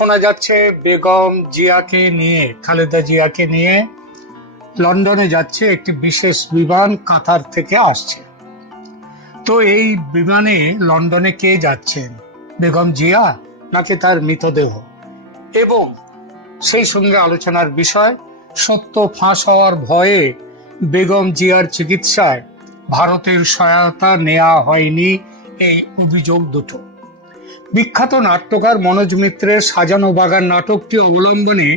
শোনা যাচ্ছে বেগম জিয়াকে নিয়ে, খালেদা জিয়াকে নিয়ে লন্ডনে যাচ্ছে একটি বিশেষ বিমান, কাতার থেকে আসছে। তো এই বিমানে লন্ডনে কে যাচ্ছেন, বেগম জিয়া নাকি তার মৃতদেহ? এবং সেই সঙ্গে আলোচনার বিষয়, সত্য ফাঁস হওয়ার ভয়ে বেগম জিয়ার চিকিৎসায় ভারতের সহায়তা নেওয়া হয়নি, এই অভিযোগ দুটো। বিখ্যাত নাট্যকার মনোজ মিত্রের সাজানো বাগান নাটকটি অবলম্বনে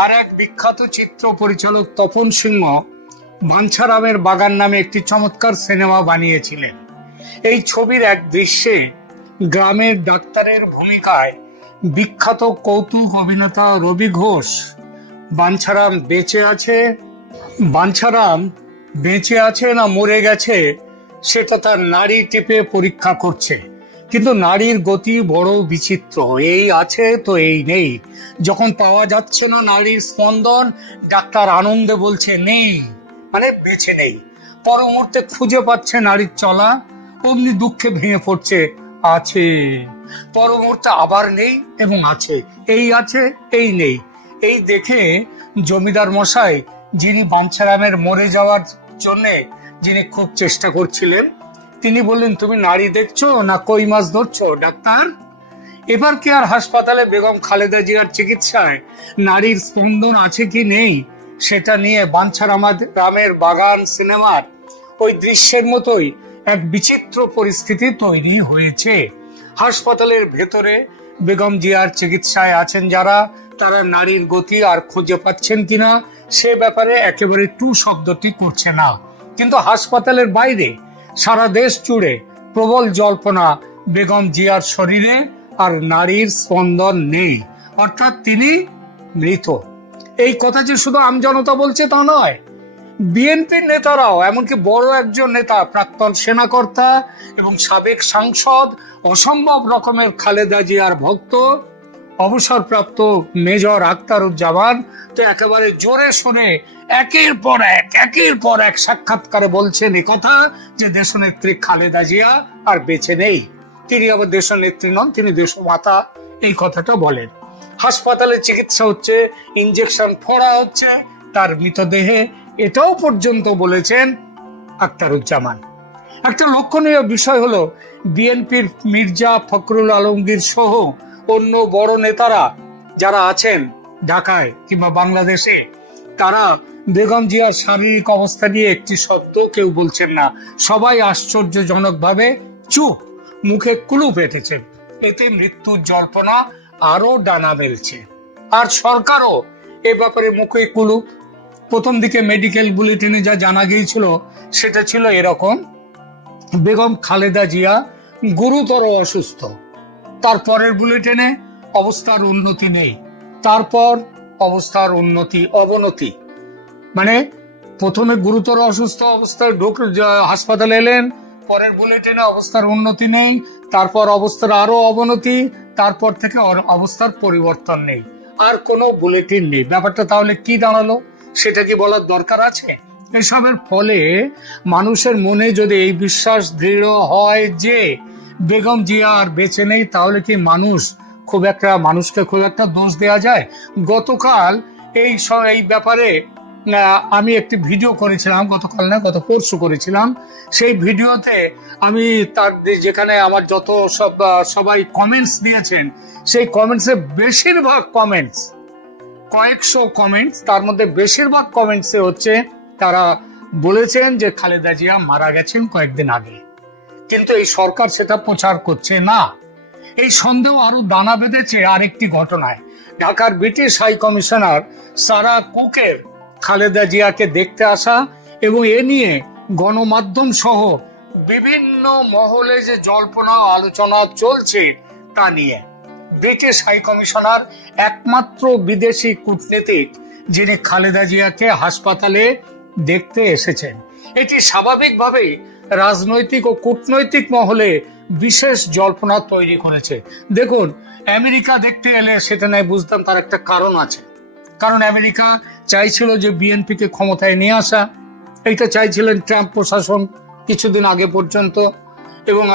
আর এক বিখ্যাত চিত্র পরিচালক তপন সিংহ বাঞ্ছারামের বাগান নামে একটি চমৎকার সিনেমা বানিয়েছিলেন। এই ছবির এক দৃশ্যে গ্রামের ডাক্তারের ভূমিকায় বিখ্যাত কৌতুক অভিনেতা রবি ঘোষ বাঞ্ছারাম বেঁচে আছে না মরে গেছে সেটা তার নাড়ি টিপে পরীক্ষা করছে। কিন্তু নারীর গতি বড় বিচিত্র, এই আছে তো এই নেই। যখন পাওয়া যাচ্ছে না নারীর স্পন্দন, ডাক্তার আনন্দে বলছে নেই, মানে বেঁচে নেই। পর মুহূর্তে খুঁজে পাচ্ছে নারীর চলা, অমনি দুঃখে ভেঙে পড়ছে আছে। পর মুহূর্তে আবার নেই এবং আছে, এই আছে এই নেই। এই দেখে জমিদার মশাই, যিনি বাঞ্ছারামের মরে যাওয়ার জন্য যিনি খুব চেষ্টা করছিলেন, তিনি বললেন, তুমি নারী দেখছো না কই মাছ ধরছো ডাক্তার? এবার কি আর হাসপাতালে বেগম খালেদা জিয়ার চিকিৎসায় নারীর স্পন্দন আছে কি নেই সেটা নিয়ে বাঞ্ছারামের বাগান সিনেমার ওই দৃশ্যের মতোই এক বিচিত্র পরিস্থিতি তৈরি হয়েছে। হাসপাতালের ভেতরে বেগম জিয়ার চিকিৎসায় আছেন যারা, তারা নারীর গতি আর খুঁজে পাচ্ছেন কিনা সে ব্যাপারে একেবারে টু শব্দটি করছে না। কিন্তু হাসপাতালের বাইরে সারা দেশ জুড়ে প্রবল জল্পনা, বেগম জিয়ার শরীরে আর নারীর স্পন্দন নেই, অর্থাৎ তিনি মৃত। এই কথা যে শুধু আমজনতা বলছে তা নয়, বিএনপির নেতারাও, এমনকি বড় একজন নেতা, প্রাক্তন সেনাকর্তা এবং সাবেক সাংসদ, অসম্ভব রকমের খালেদা জিয়ার ভক্ত, অবসরপ্রাপ্ত মেজর আখতারুজ্জামান তো একেবারে জোরে শুনে একের পর এক সাক্ষাৎকারে বলছেন একথা যে দেশনেত্রী খালেদা জিয়া আর বেঁচে নেই। তিনি আবার দেশনেত্রী নন, তিনি দেশমাতা, এই কথাটা বলেন। হাসপাতালে চিকিৎসা হচ্ছে, ইনজেকশন ফোড়া হচ্ছে তার মৃতদেহে, এটাও পর্যন্ত বলেছেন আখতারুজ্জামান। একটা লক্ষণীয় বিষয় হলো, বিএনপির মির্জা ফখরুল আলমগীর সহ অন্য বড় নেতারা যারা আছেন ঢাকায় কিংবা বাংলাদেশে, তারা বেগম জিয়ার শারীরিক অবস্থা নিয়ে একটি শব্দ কেউ বলছেন না। সবাই আশ্চর্যজনকভাবে চুপ, মুখে কুলুপ এঁটেছেন। এতে মৃত্যুর জল্পনা আরো ডানা মেলছে। আর সরকারও এ ব্যাপারে মুখে কুলুপ। প্রথম দিকে মেডিকেল বুলেটিনে যা জানা গিয়েছিল সেটা ছিল এরকম, বেগম খালেদা জিয়া গুরুতর অসুস্থ। তারপরের বুলেটিনে অবস্থার উন্নতি নেই, তারপর অবস্থার অবনতি, মানে প্রথমে গুরুতর অসুস্থ অবস্থায় হাসপাতালে এলেন, পরের বুলেটিনে অবস্থার উন্নতি নেই, তারপর অবস্থার আরো অবনতি, তারপর থেকে অবস্থার পরিবর্তন নেই, আর কোনো বুলেটিন নেই। ব্যাপারটা তাহলে কি দাঁড়ালো সেটা কি বলার দরকার আছে? এসবের ফলে মানুষের মনে যদি এই বিশ্বাস দৃঢ় হয় যে বেগম জিয়া আর বেঁচে নেই, তাহলে কি মানুষকে খুব একটা দোষ দেওয়া যায়? গতকাল এই ব্যাপারে আমি একটি ভিডিও করেছিলাম, গত পরশু করেছিলাম। সেই ভিডিওতে আমি তার যেখানে আমার যত সবাই কমেন্টস দিয়েছেন, সেই কমেন্টসে বেশিরভাগ কমেন্টস, কয়েকশো কমেন্টস, তার মধ্যে বেশিরভাগ কমেন্টসে হচ্ছে তারা বলেছেন যে খালেদা জিয়া মারা গেছেন কয়েকদিন আগে, কিন্তু এই সরকার সেটা প্রচার করছে না। এই সন্দেহ আরো দানা বেঁধেছে আরেকটি ঘটনায়। ঢাকার ব্রিটিশ হাই কমিশনার সারা কুকের খালেদা জিয়াকে দেখতে আসা এবং এ নিয়ে গণমাধ্যম সহ বিভিন্ন মহলে যে জল্পনা আলোচনা চলছে তা নিয়ে, ব্রিটিশ হাই কমিশনার একমাত্র বিদেশি কূটনীতিক যিনি খালেদা জিয়াকে হাসপাতালে দেখতে এসেছেন। এটি স্বাভাবিকভাবেই রাজনৈতিক ও কূটনৈতিক মহলে বিশেষ জল্পনা তৈরি করেছে। দেখুন, আমেরিকা দেখতে এলে সেটা নয় বুঝতাম, তার একটা কারণ আছে। কারণ আমেরিকা চাইছিল যে বিএনপিকে ক্ষমতায় নিয়ে আসা, এইটা চাইছিলেন ট্রাম্প প্রশাসন কিছুদিন আগে পর্যন্ত, এবং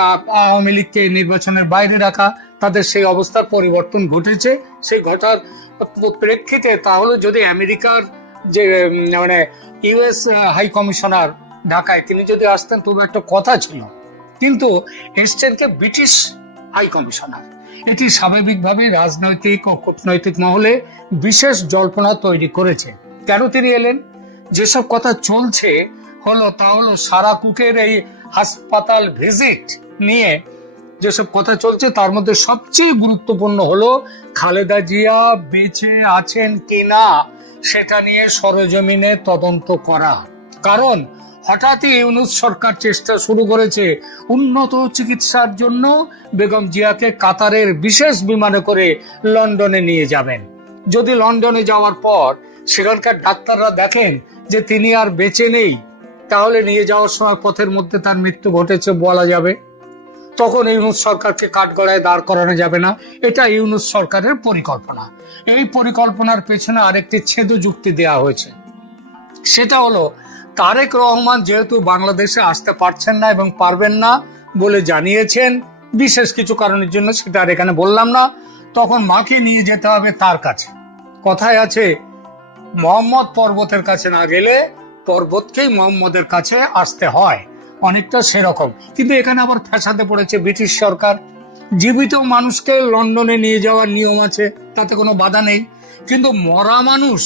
আওয়ামী লীগকে নির্বাচনের বাইরে রাখা। তাদের সেই অবস্থার পরিবর্তন ঘটেছে। সেই ঘটার প্রেক্ষিতে তাহলে যদি আমেরিকার যে মানে ইউএস হাই কমিশনার ঢাকায় তিনি যদি আসতেন তবু একটা কথা ছিল, কিন্তু এসছেন কে ব্রিটিশ হাই কমিশনার। এটি স্বাভাবিকভাবে রাজনৈতিক ও কূটনৈতিক মহলে বিশেষ জল্পনা তৈরি করেছে। কেন তিনি এলেন? যেসব কথা চলছে তা হলো সারা কুকের এই হাসপাতাল ভিজিট নিয়ে যেসব কথা চলছে তার মধ্যে সবচেয়ে গুরুত্বপূর্ণ হলো খালেদা জিয়া বেঁচে আছেন কিনা সেটা নিয়ে সরেজমিনে তদন্ত করা। কারণ হঠাৎই ইউনূস সরকার চেষ্টা শুরু করেছে উন্নত চিকিৎসার জন্য বেগম জিয়াকে কাতারের বিশেষ বিমানে করে লন্ডনে নিয়ে যাবেন। যদি লন্ডনে যাওয়ার পর সেখানকার ডাক্তাররা দেখেন যে তিনি আর বেঁচে নেই, তাহলে নিয়ে যাওয়ার সময় পথের মধ্যে তার মৃত্যু ঘটেছে বলা যাবে, তখন ইউনূস সরকারকে কাঠগড়ায় দাঁড় করানো যাবে না। এটা ইউনূস সরকারের পরিকল্পনা। এই পরিকল্পনার পেছনে আরেকটি ছেদ যুক্তি দেওয়া হয়েছে। সেটা হলো তারেক রহমান যেহেতু বাংলাদেশে আসতে পারছেন না এবং পারবেন না বলে জানিয়েছেন বিশেষ কিছু কারণের জন্য, সেটা আর এখানে বললাম না, তখন মাকে নিয়ে যেতে হবে তার কাছে। কথায় আছে মোহাম্মদ পর্বতের কাছে না গেলে পর্বতকেই মোহাম্মদের কাছে আসতে হয়, অনেকটা সেরকম। কিন্তু এখানে আবার ফ্যাসাদে পড়েছে ব্রিটিশ সরকার। জীবিত মানুষকে লন্ডনে নিয়ে যাওয়ার নিয়ম আছে, তাতে কোনো বাধা নেই, কিন্তু মরা মানুষ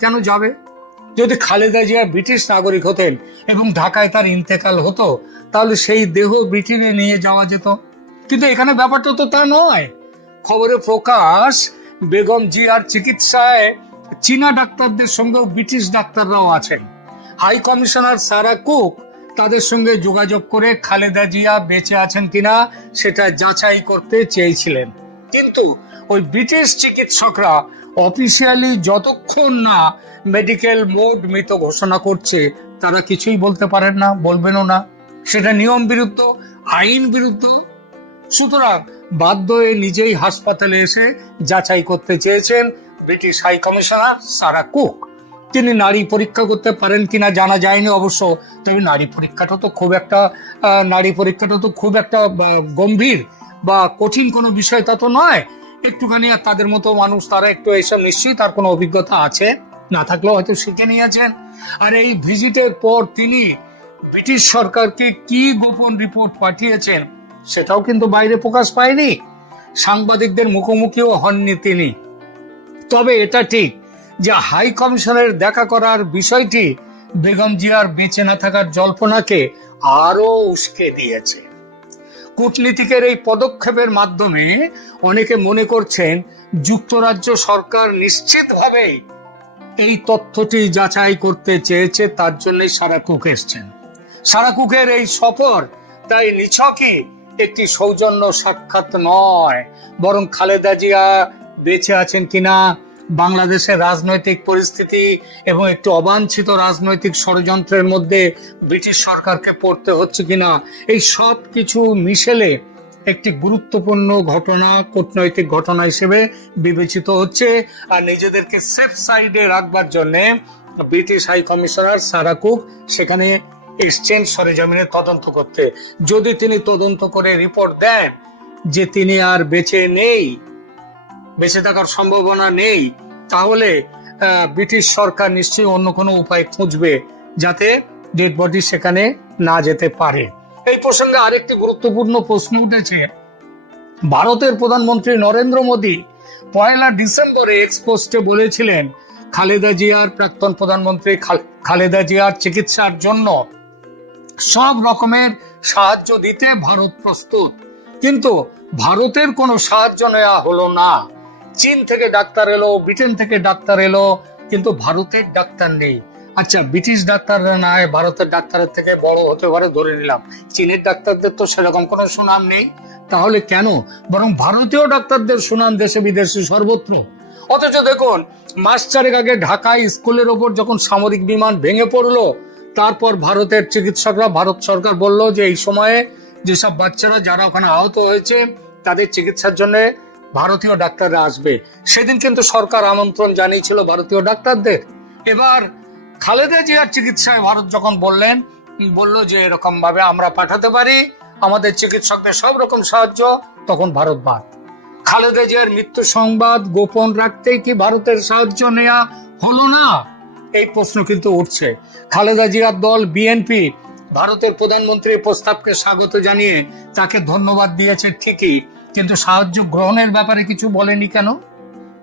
কেন যাবে? যদি খালেদা জিয়া ব্রিটিশ নাগরিক হতেন এবং ঢাকায় তার ইন্তেকাল হতো তাহলে সেই দেহ ব্রিটেনে নিয়ে যাওয়া যেত। কিন্তু এখানে ব্যাপারটা তো তা নয়। খবরে প্রকাশ বেগম জিয়ার চিকিৎসায় চীনা ডাক্তারদের সঙ্গেও ব্রিটিশ ডাক্তাররাও আছেন। হাই কমিশনার সারা কুক তাদের সঙ্গে যোগাযোগ করে খালেদা জিয়া বেঁচে আছেন কিনা সেটা যাচাই করতে চেয়েছিলেন। কিন্তু ওই ব্রিটিশ চিকিৎসকরা অফিসিয়ালি যতক্ষণ না মেডিকেল মোড মৃত ঘোষণা করছে তারা কিছুই বলতে পারেন না, বলবেনও না। সেটা নিয়ম বিরুদ্ধ, আইন বিরুদ্ধ। সুতরাং বাধ্য হয়ে নিজেই হাসপাতালে এসে যাচাই করতে চেয়েছেন British high commissioner Sarah Cook. তিনি নারী পরীক্ষা করতে পারেন কিনা জানা যায়নি অবশ্য, তবে নারী পরীক্ষাটা তো খুব একটা গম্ভীর বা কঠিন কোনো বিষয় তা তো নয়। একটুখানি আর তাদের মতো মানুষ, তারা একটু এসব নিশ্চয়ই তার কোনো অভিজ্ঞতা আছে, না থাকলেও হয়তো শিখে নিয়েছেন। আর এই ভিজিটের পর তিনি ব্রিটিশ সরকারকে কি গোপন রিপোর্ট পাঠিয়েছেন সেটাও কিন্তু বাইরে প্রকাশ পায়নি, সাংবাদিকদের মুখোমুখিও হননি তিনি। তবে এটা ঠিক যে হাই কমিশনের দেখা করার বিষয়টি বেগম জিয়ার বেঁচে না থাকার জল্পনাকে আরো উস্কে দিয়েছে। কূটনীতিকের এই পদক্ষেপের মাধ্যমে অনেকে মনে করছেন যুক্তরাজ্য সরকার নিশ্চিতভাবেই এই তথ্যটি যাচাই করতে চেয়েছে, তার জন্যই সারা কুক এসছেন। সারা কুকের এই সফর তাই নিছকই একটি সৌজন্য সাক্ষাৎ নয়, বরং খালেদা জিয়া বেঁচে আছেন কিনা, বাংলাদেশের রাজনৈতিক পরিস্থিতি এবং একটু অবাঞ্ছিত রাজনৈতিক ষড়যন্ত্রের মধ্যে ব্রিটিশ সরকারকে পড়তে হচ্ছে কিনা, এই সব কিছু মিশেলে একটি গুরুত্বপূর্ণ ঘটনা, কূটনৈতিক ঘটনা হিসেবে বিবেচিত হচ্ছে। আর নিজেদেরকে সেফ সাইডে রাখবার জন্য British high commissioner Sarah Cook সেখানে এসছেন সরেজমিনে তদন্ত করতে। যদি তিনি তদন্ত করে রিপোর্ট দেন যে তিনি আর বেঁচে নেই, বেঁচে থাকার সম্ভাবনা নেই, তাহলে ব্রিটিশ সরকার নিশ্চয়ই অন্য কোনো উপায় খুঁজবে যাতে ডেড বডি সেখানে না যেতে পারে। এই প্রসঙ্গে আরেকটি গুরুত্বপূর্ণ প্রশ্ন উঠেছে। ভারতের প্রধানমন্ত্রী নরেন্দ্র মোদী 1 ডিসেম্বরে এক্সপোস্টে বলেছিলেন খালেদা জিয়ার, প্রাক্তন প্রধানমন্ত্রী খালেদা জিয়ার চিকিৎসার জন্য সব রকমের সাহায্য দিতে ভারত প্রস্তুত। কিন্তু ভারতের কোনো সাহায্য নেওয়া হলো না। চীন থেকে ডাক্তার এলো, ব্রিটেন থেকে ডাক্তার এলো, কিন্তু ভারতের ডাক্তার নেই। আচ্ছা, ব্রিটিশ ডাক্তাররা না হয় ভারতের ডাক্তারের থেকে বড় হতে পারে ধরে নিলাম, চীনের ডাক্তারদের তো সেরকম কোনো সুনাম নেই, তাহলে কেন? বরং ভারতীয় ডাক্তারদের সুনাম দেশে বিদেশে সর্বত্র। অথচ দেখুন, মাস 4 আগে ঢাকায় স্কুলের ওপর যখন সামরিক বিমান ভেঙে পড়লো, তারপর ভারতের চিকিৎসকরা, ভারত সরকার বলল যে এই সময়ে যেসব বাচ্চারা যারা ওখানে আহত হয়েছে তাদের চিকিৎসার জন্য ভারতীয় ডাক্তাররা আসবে। সেদিন কিন্তু সরকার আমন্ত্রণ জানিয়েছিল ভারতীয় ডাক্তারদের। এবার খালেদা জিয়ার চিকিৎসায় ভারত যখন বলল যে এরকম ভাবে আমরা পাঠাতে পারি, আমাদের চিকিৎসকদের সব রকম সাহায্য, তখন ভারত বাদ। খালেদা জিয়ার মৃত্যু সংবাদ গোপন রাখতেই কি ভারতের সাহায্য নেওয়া হলো না, এই প্রশ্ন কিন্তু উঠছে। খালেদা জিয়ার দল বিএনপি ভারতের প্রধানমন্ত্রীর প্রস্তাবকে স্বাগত জানিয়ে তাকে ধন্যবাদ দিয়েছে ঠিকই, কিন্তু সাহায্য গ্রহণের ব্যাপারে কিছু বলেনি কেন,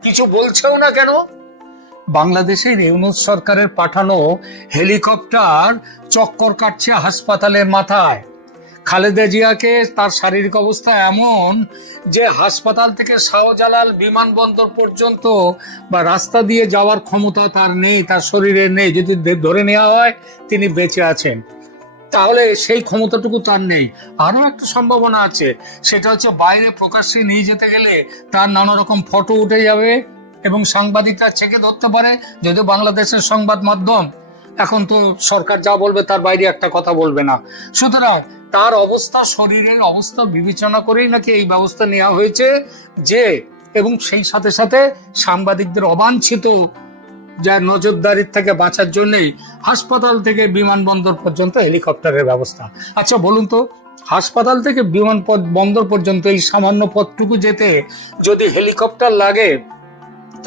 কিছু বলছেও না কেন? বাংলাদেশের ইউনূস সরকারের পাঠানো হেলিকপ্টার চক্কর কাটছে হাসপাতালের মাথায়। খালেদা জিয়াকে তার শারীরিক অবস্থা এমন যে হাসপাতাল থেকে শাহজালাল বিমানবন্দর পর্যন্ত বা রাস্তা দিয়ে যাওয়ার ক্ষমতা তার নেই, তার শরীরে নেই। যদি ধরে নেওয়া হয় তিনি বেঁচে আছেন, তাহলে সেই ক্ষমতাটুকু তার নেই। আরো একটা সম্ভাবনা আছে, সেটা হচ্ছে বাইরে প্রকাশ্যে নিয়ে যেতে গেলে তার নানা রকম ফটো উঠে যাবে এবং সাংবাদিকরা ছেঁকে ধরতে পারে। যদিও বাংলাদেশের সংবাদ মাধ্যম এখন তো সরকার যা বলবে তার বাইরে একটা কথা বলবে না। সুতরাং তার অবস্থা, শরীরের অবস্থা বিবেচনা করেই নাকি এই ব্যবস্থা নেওয়া হয়েছে যে, এবং সেই সাথে সাথে সাংবাদিকদের অবাঞ্ছিত যার নজরদারির থেকে বাঁচার জন্যই হাসপাতাল থেকে বিমানবন্দর পর্যন্ত হেলিকপ্টারের ব্যবস্থা। আচ্ছা বলুন তো, হাসপাতাল থেকে বিমানবন্দর পর্যন্ত এই সামান্য পথটুকু যেতে যদি হেলিকপ্টার লাগে,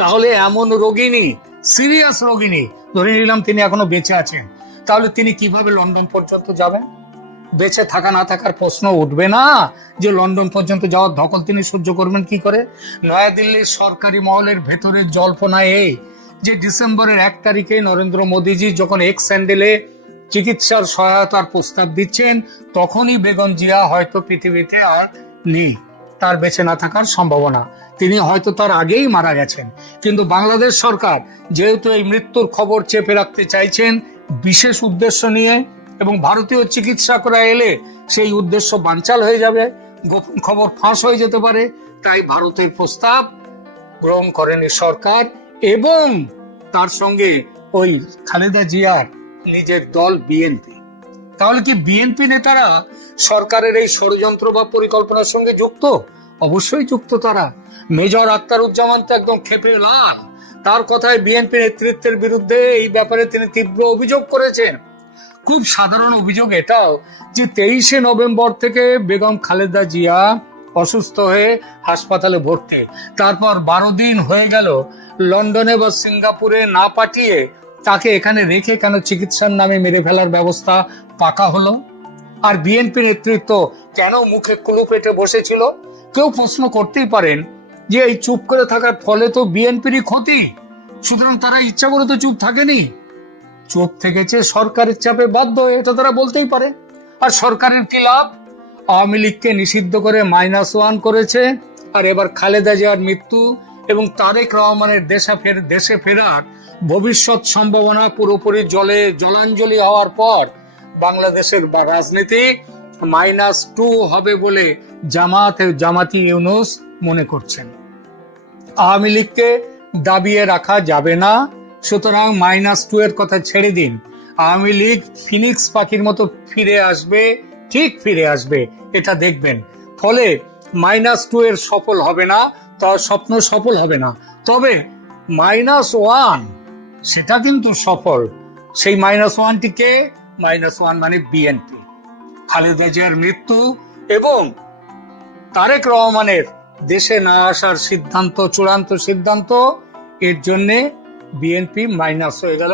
তাহলে এমন রোগিনী, সিরিয়াস রোগিনী, ধরে নিলাম তিনি এখনো বেঁচে আছেন, তাহলে তিনি কিভাবে লন্ডন পর্যন্ত যাবেন? বেঁচে থাকা না থাকার প্রশ্ন উঠবে না যে লন্ডন পর্যন্ত যাওয়ার ধকল তিনি সহ্য করবেন কি করে? নয়াদিল্লির সরকারি মহলের ভেতরের জল্পনা এই যে ডিসেম্বরের 1 তারিখে নরেন্দ্র মোদীজি যখন এক্স স্যান্ডেলে চিকিৎসার সহায়তার প্রস্তাব দিচ্ছেন, তখনই বেগম জিয়া হয়তো পৃথিবীতে আর নেই, তার বেঁচে না থাকার সম্ভাবনা, তিনি হয়তো তার আগেই মারা গেছেন। কিন্তু বাংলাদেশ সরকার যেহেতু এই মৃত্যুর খবর চেপে রাখতে চাইছেন বিশেষ উদ্দেশ্য নিয়ে, এবং ভারতীয় চিকিৎসকরা এলে সেই উদ্দেশ্য বানচাল হয়ে যাবে, গোপন খবর ফাঁস হয়ে যেতে পারে, তাই ভারতের প্রস্তাব গ্রহণ করেনি সরকার এবং তার সঙ্গে ওই খালেদা জিয়ার নিজের দল বিএনপি। তাহলে কি বিএনপি নেতারা সরকারের এই ষড়যন্ত্র বা পরিকল্পনার সঙ্গে যুক্ত? অবশ্যই যুক্ত তারা। মেজর আখতারুজ্জামান তো একদম ক্ষেপে লাল, তার কথায় বিএনপি নেতৃত্বের বিরুদ্ধে এই ব্যাপারে তিনি তীব্র অভিযোগ করেছেন। খুব সাধারণ অভিযোগ এটাও যে 23শে নভেম্বর থেকে বেগম খালেদা জিয়া অসুস্থ হয়ে হাসপাতালে ভর্তি, তারপর 12 দিন হয়ে গেল লন্ডনে বা সিঙ্গাপুরে না পাঠিয়ে তাকে এখানে রেখে কেন চিকিৎসার নামে মেরে ফেলার ব্যবস্থা পাকা হলো? আর বিএনপি নেতৃত্ব কেন মুখে কুলু পেটে বসেছিল? কেউ প্রশ্ন করতেই পারেন যে এই চুপ করে থাকার ফলে তো বিএনপিরই ক্ষতি, সুতরাং তারা ইচ্ছা করে তো চুপ থাকেনি, চুপ থেকেছে সরকারের চাপে বাধ্য হয়ে, এটা তারা বলতেই পারে। আর সরকারের কি লাভ? আওয়ামী লীগকে নিষিদ্ধ করে -1 করেছে, আর এবার খালেদা জিয়ার মৃত্যু এবং তারেক রহমানের দেশে ফেরার ভবিষ্যৎ সম্ভাবনা পুরোপুরি জলাঞ্জলি হওয়ার পর বাংলাদেশের রাজনীতি -2 হবে বলে জামাতি ইউনূস মনে করছেন। আওয়ামী লীগকে দাবিয়ে রাখা যাবে না, সুতরাং -2 এর কথা ছেড়ে দিন। আওয়ামী লীগ ফিনিক্স পাখির মতো ফিরে আসবে, ঠিক ফিরে আসবে, এটা দেখবেন। ফলে -2 এর সফল হবে না, তার স্বপ্ন সফল হবে না, তবে -1 সেটা কিন্তু সফল। সেই -1টিকে, -1 মানে বিএনপি, খালেদা জিয়ার মৃত্যু এবং তারেক রহমানের দেশে না আসার সিদ্ধান্ত, চূড়ান্ত সিদ্ধান্ত, এর জন্যে বিএনপি মাইনাস হয়ে গেল।